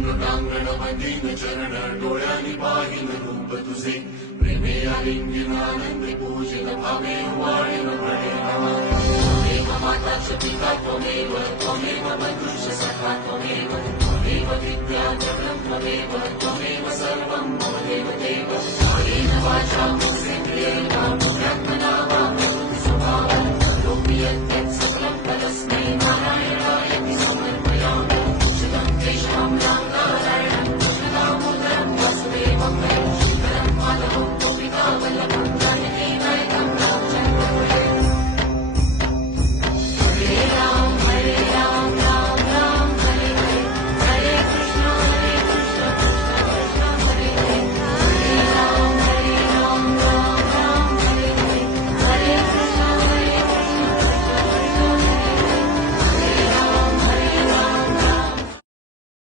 नृटांगणवतीन चरण डोळ्यांनी पाहिन रूप तुझे प्रेमे आलिंगन आनंदे पूजित भावे वाळीन प्रणय त्वमेव माता च पिता त्वमेव बन्धुश्च सखा त्वमेव विद्या च ब्रह्मदेव त्वमेव सर्वं मम देवदेव कायेन वाचा मनसेन्द्रियैर्वा